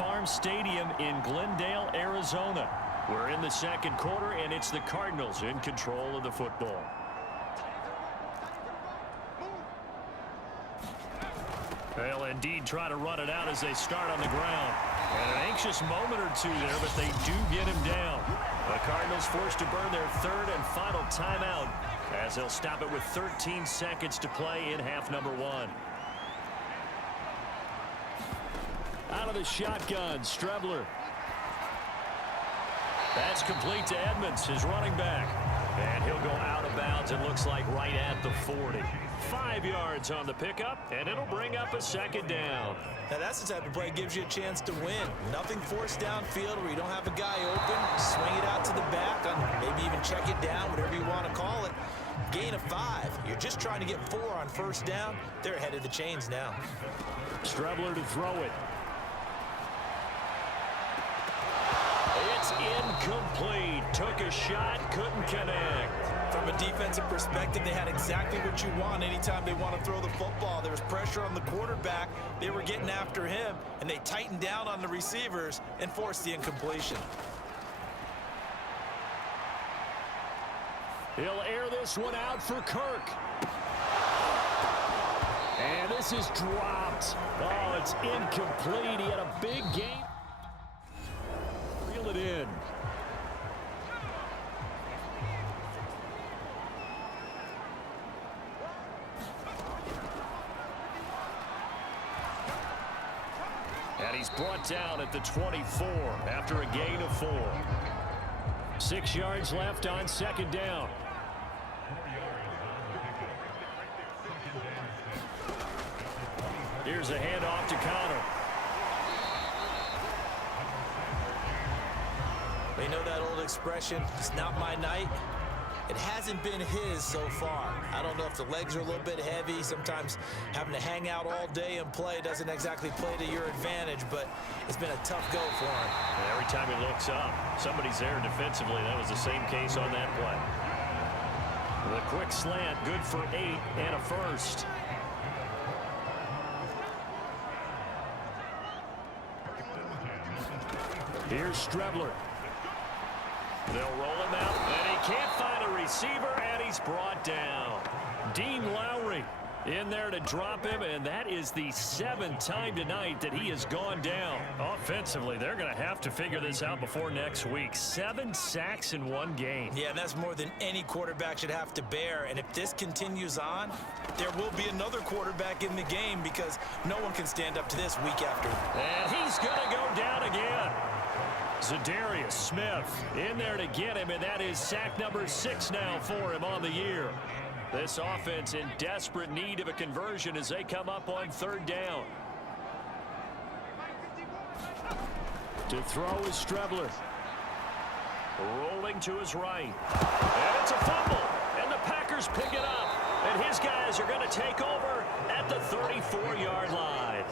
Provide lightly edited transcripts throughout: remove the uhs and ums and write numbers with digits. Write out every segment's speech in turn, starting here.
Farm Stadium in Glendale, Arizona. We're in the second quarter, and it's the Cardinals in control of the football. They'll indeed try to run it out as they start on the ground. And an anxious moment or two there, but they do get him down. The Cardinals forced to burn their third and final timeout as they'll stop it with 13 seconds to play in half number one. Out of the shotgun, Strebler. That's complete to Edmonds, his running back. And he'll go out of bounds, it looks like right at the 40. 5 yards on the pickup, and it'll bring up a second down. Now that's the type of play that gives you a chance to win. Nothing forced downfield where you don't have a guy open. Swing it out to the back, maybe even check it down, whatever you want to call it. Gain of 5. You're just trying to get 4 on first down. They're ahead of the chains now. Strebler to throw it. It's incomplete. Took a shot, couldn't connect. From a defensive perspective, they had exactly what you want anytime they want to throw the football. There was pressure on the quarterback. They were getting after him, and they tightened down on the receivers and forced the incompletion. He'll air this one out for Kirk. And this is dropped. Oh, it's incomplete. He had a big game. Reel it in. And he's brought down at the 24 after a gain of 4. 6 yards left on second down. Here's a handoff to Connor. They know that old expression, it's not my night. It hasn't been his so far. I don't know if the legs are a little bit heavy. Sometimes having to hang out all day and play doesn't exactly play to your advantage, but it's been a tough go for him. And every time he looks up, somebody's there defensively. That was the same case on that play. The quick slant, good for 8 and a first. Here's Strebler. They'll roll him out, and he can't find a receiver, and he's brought down. Dean Lowry in there to drop him, and that is the 7th time tonight that he has gone down. Offensively, they're going to have to figure this out before next week. 7 sacks in one game. Yeah, and that's more than any quarterback should have to bear, and if this continues on, there will be another quarterback in the game because no one can stand up to this week after. And he's going to go down again. Zadarius Smith in there to get him, and that is sack number 6 now for him on the year. This offense in desperate need of a conversion as they come up on third down. To throw is Strebler. Rolling to his right. And it's a fumble, and the Packers pick it up. And his guys are going to take over at the 34-yard line.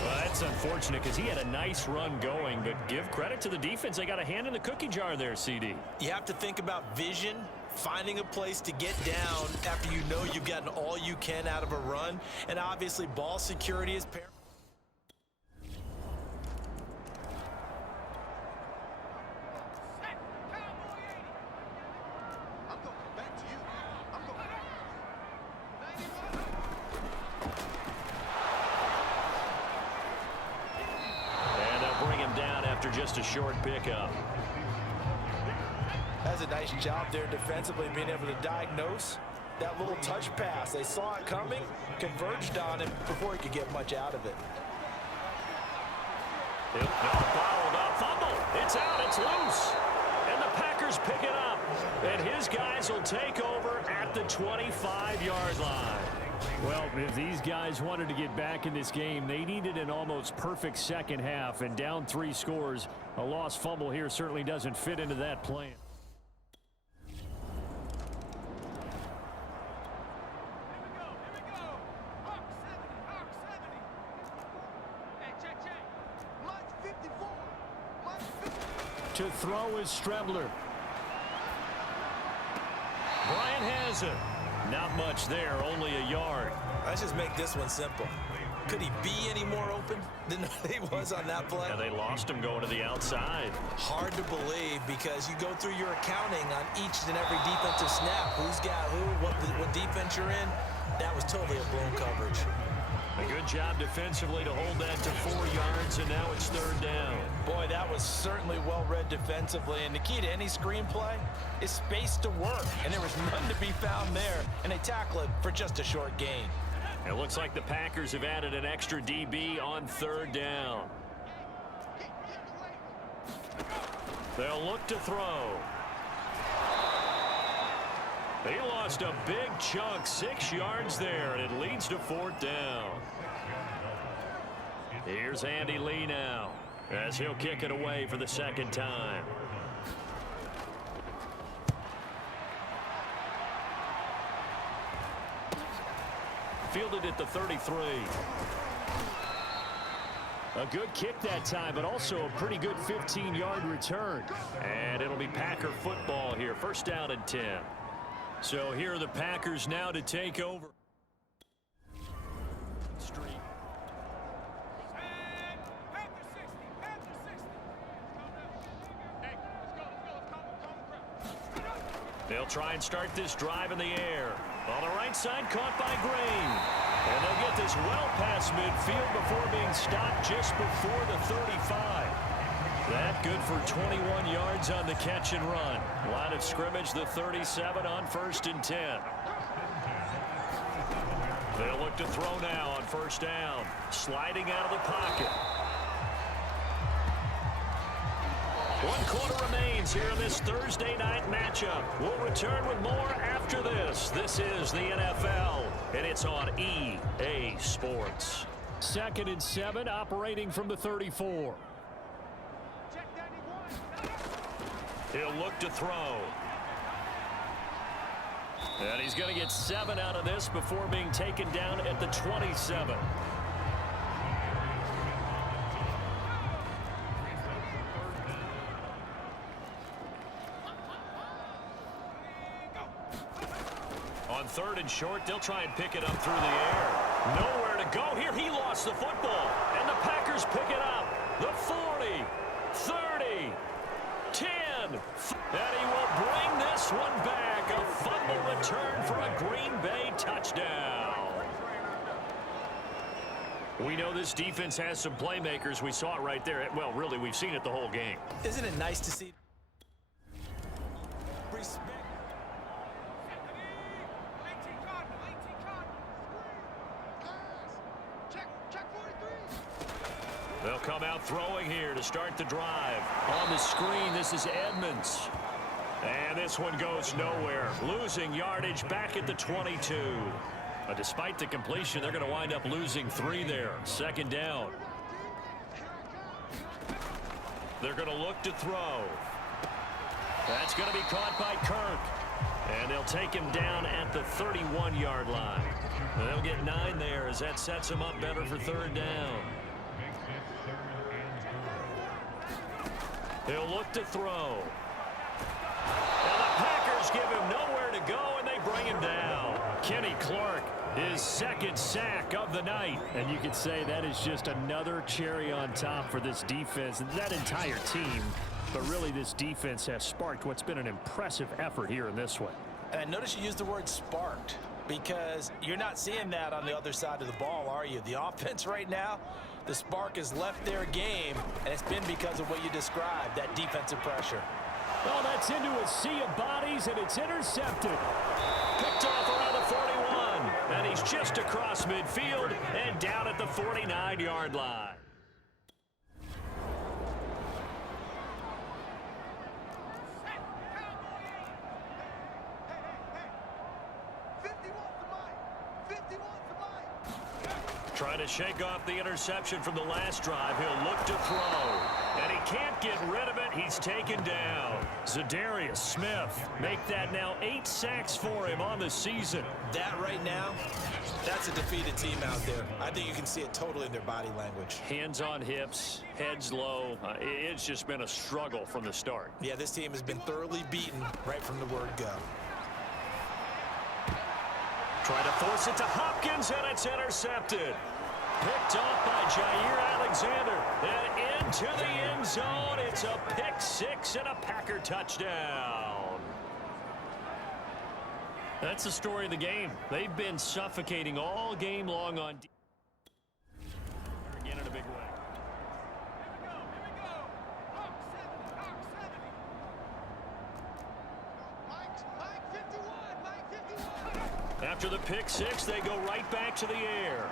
Well, that's unfortunate because he had a nice run going, but give credit to the defense. They got a hand in the cookie jar there, CD. You have to think about vision, finding a place to get down after you know you've gotten all you can out of a run, and obviously ball security is paramount. Just a short pickup. That's a nice job there defensively, being able to diagnose that little touch pass. They saw it coming, converged on him before he could get much out of it. Bottled up, fumble. It's out, it's loose. And the Packers pick it up. And his guys will take over at the 25-yard line. Well, if these guys wanted to get back in this game, they needed an almost perfect second half, and down 3 scores. A lost fumble here certainly doesn't fit into that plan. To throw is Strebler. Bryant has it. Not much there, only a yard. Let's just make this one simple. Could he be any more open than he was on that play? Yeah, they lost him going to the outside. Hard to believe because you go through your accounting on each and every defensive snap. Who's got who, what defense you're in. That was totally a blown coverage. A good job defensively to hold that to 4 yards, and now it's 3rd down. Boy, that was certainly well-read defensively, and the key to any screenplay is space to work, and there was none to be found there, and they tackle it for just a short gain. It looks like the Packers have added an extra DB on 3rd down. They'll look to throw. He lost a big chunk, 6 yards there, and it leads to 4th down. Here's Andy Lee now, as he'll kick it away for the 2nd time. Fielded at the 33. A good kick that time, but also a pretty good 15-yard return. And it'll be Packer football here, 1st down and 10. So here are the Packers now to take over. Street. They'll try and start this drive in the air. On the right side, caught by Green. And they'll get this well past midfield before being stopped just before the 35. That good for 21 yards on the catch and run. Line of scrimmage, the 37 on 1st and 10. They'll look to throw now on 1st down. Sliding out of the pocket. 1 quarter remains here in this Thursday night matchup. We'll return with more after this. This is the NFL, and it's on EA Sports. 2nd and 7, operating from the 34. He'll look to throw. And he's going to get 7 out of this before being taken down at the 27. On 3rd and short, they'll try and pick it up through the air. Nowhere to go here. He lost the football. And the Packers pick it up. The 40, 30, 10. And he will bring this one back. A fumble return for a Green Bay touchdown. We know this defense has some playmakers. We saw it right there. Well, really, we've seen it the whole game. Isn't it nice to see? Respect. They'll come out throwing here to start the drive. On the screen, this is Edmonds. And this one goes nowhere. Losing yardage back at the 22. Despite the completion, they're going to wind up losing 3 there. 2nd down. They're going to look to throw. That's going to be caught by Kirk. And they'll take him down at the 31-yard line. They'll get 9 there as that sets him up better for 3rd down. He'll look to throw. And the Packers give him nowhere to go, and they bring him down. Kenny Clark, his 2nd sack of the night. And you could say that is just another cherry on top for this defense and that entire team. But really, this defense has sparked what's been an impressive effort here in this one. And I notice you used the word sparked because you're not seeing that on the other side of the ball, are you? The offense right now, the spark has left their game, and it's been because of what you described, that defensive pressure. Well, that's into a sea of bodies, and it's intercepted. Picked off around the 41, and he's just across midfield and down at the 49-yard line. Trying to shake off the interception from the last drive. He'll look to throw. And he can't get rid of it. He's taken down. Zadarius Smith make that now 8 sacks for him on the season. That right now, that's a defeated team out there. I think you can see it totally in their body language. Hands on hips, heads low. It's just been a struggle from the start. Yeah, this team has been thoroughly beaten right from the word go. Trying to force it to Hopkins, and it's intercepted. picked off by Jair Alexander. And into the end zone. It's a pick six and a Packer touchdown. That's the story of the game. They've been suffocating all game long on defense. Again in a big way. After the pick six, they go right back to the air.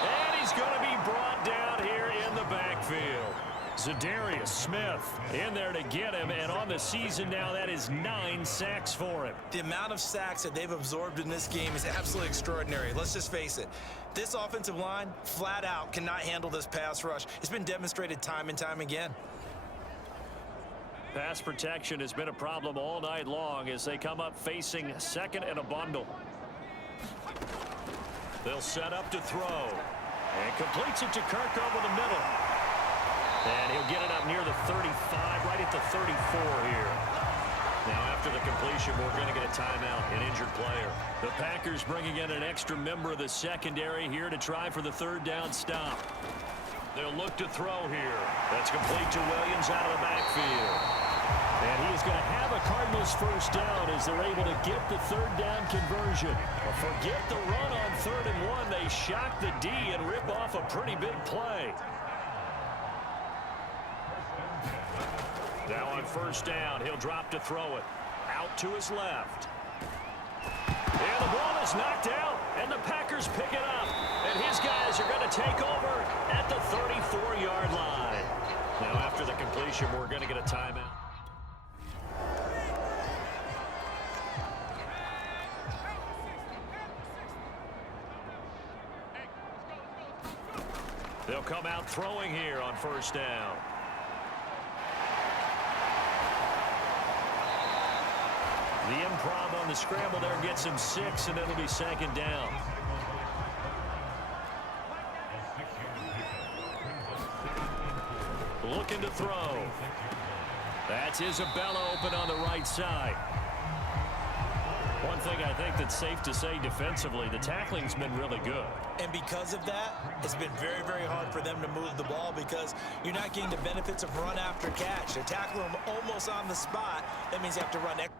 And he's going to be brought down here in the backfield. Zadarius Smith in there to get him, and on the season now, that is 9 sacks for him. The amount of sacks that they've absorbed in this game is absolutely extraordinary. Let's just face it. This offensive line, flat out, cannot handle this pass rush. It's been demonstrated time and time again. Pass protection has been a problem all night long as they come up facing second and a bundle. They'll set up to throw. And completes it to Kirk over the middle. And he'll get it up near the 35, right at the 34 here. Now after the completion, we're going to get a timeout, an injured player. The Packers bringing in an extra member of the secondary here to try for the third down stop. They'll look to throw here. That's complete to Williams out of the backfield. And he is going to have a Cardinals first down as they're able to get the third down conversion. But forget the run on 3rd and 1. They shock the D and rip off a pretty big play. Now on first down, he'll drop to throw it. Out to his left. And the ball is knocked out, and the Packers pick it up. And his guys are going to take over at the 34-yard line. Now after the completion, we're going to get a timeout. They'll come out throwing here on first down. The improv on the scramble there gets him 6, and it'll be 2nd down. Looking to throw. That's Isabella open on the right side. One thing I think that's safe to say defensively, the tackling's been really good. And because of that, it's been very, very hard for them to move the ball because you're not getting the benefits of run after catch. They're tackling them almost on the spot. That means you have to run extra.